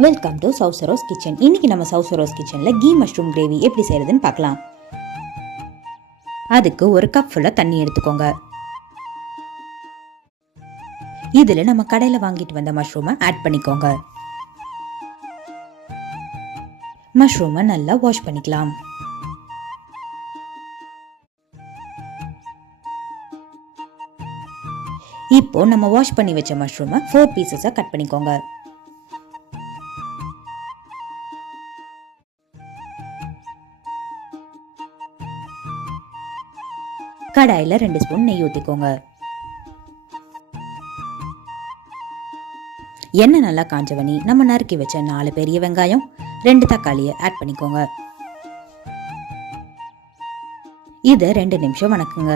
Welcome to சௌசரோஸ் kitchen. இன்னைக்கு நம்ம சௌசரோஸ் கிச்சனில் கீ மஷ்ரூம் கிரேவி எப்படி செய்யறதுன்னு பார்க்கலாம். அதுக்கு ஒரு கப் ஃபுல்லாக தண்ணி எடுத்துக்கோங்க. இதில் நம்ம கடையில் வாங்கிட்டு வந்த மஷ்ரூமை ஆட் பண்ணிக்கோங்க. மஷ்ரூமை நல்லா வாஷ் பண்ணிக்கலாம். இப்போ நம்ம வாஷ் பண்ணி வச்ச மஷ்ரூமை 4 பீசஸாக கட் பண்ணிக்கோங்க. கடாயில் 2 ஸ்பூன் நெய் ஊற்றிக்கோங்க. எண்ணெய் நல்லா காஞ்சவனி நம்ம நறுக்கி வச்ச 4 பெரிய வெங்காயம் 2 தக்காளியை ஆட் பண்ணிக்கோங்க. இதை 2 நிமிஷம் வணக்குங்க.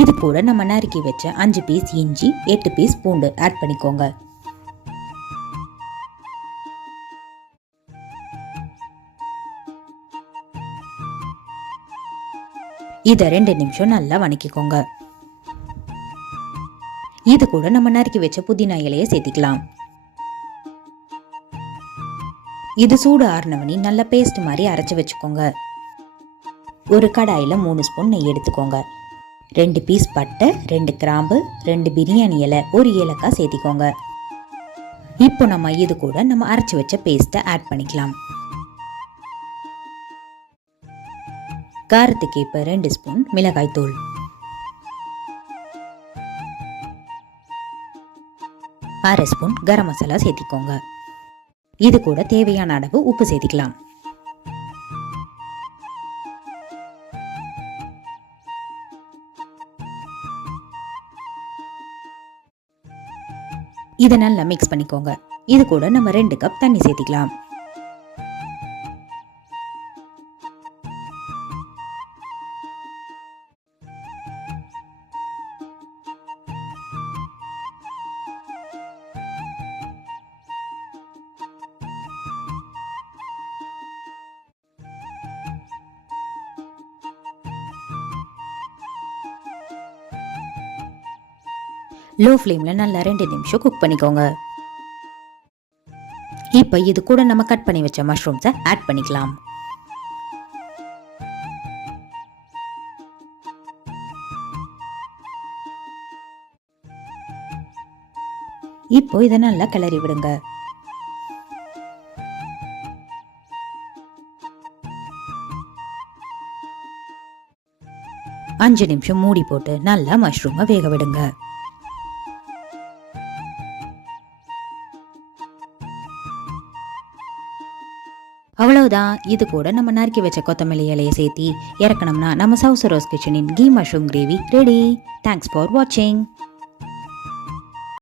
இது கூட நம்ம நறுக்கி வச்ச 5 பீஸ் இஞ்சி 8 பீஸ் பூண்டு ஆட் பண்ணிக்கோங்க. இதை 2 நிமிஷம் நல்லா வணக்கிக்கோங்க. இது கூட நம்ம நறுக்கி வச்ச புதினா இலையை சேர்த்திக்கலாம். இது சூடு ஆறுனவனி நல்ல பேஸ்ட் மாதிரி அரைச்சு வச்சுக்கோங்க. ஒரு கடாயில் 3 ஸ்பூன் நெய் எடுத்துக்கோங்க. 2 பீஸ் பட்டை, 2 கிராம்பு, 2 பிரியாணி இலை, 1 ஏலக்காய் சேர்த்திக்கோங்க. இப்போ நம்ம இது கூட நம்ம அரைச்சு வச்ச பேஸ்ட்டை ஆட் பண்ணிக்கலாம். காரத்துக்கு இப்போ 2 ஸ்பூன் மிளகாய் தூள், 1/2 ஸ்பூன் கரம் மசாலா சேர்த்திக்கோங்க. இது கூட தேவையான அளவு உப்பு சேர்த்திக்கலாம். இதை நல்லா மிக்ஸ் பண்ணிக்கோங்க. இது கூட நம்ம 2 கப் தண்ணி சேர்த்திக்கலாம். லோ ஃப்ளேமில் நல்லா 2 நிமிஷம் குக் பண்ணிக்கோங்க. இப்போ இது கூட நம்ம கட் பண்ணி வச்ச மஷ்ரூம்ஸை ஆட் பண்ணிக்கலாம். இப்போ இதை நல்லா கிளறி விடுங்க. அஞ்சு நிமிஷம் மூடி போட்டு நல்லா மஷ்ரூமை வேக விடுங்க. அவ்வளவுதான். இது கூட நம்ம நறுக்கி வச்ச கொத்தமல்லி இலையை சேர்த்தி இறக்கணும்னா நம்ம சௌசரோஸ் கிச்சனின் கீ mushroom gravy ready. Thanks for வாட்சிங்.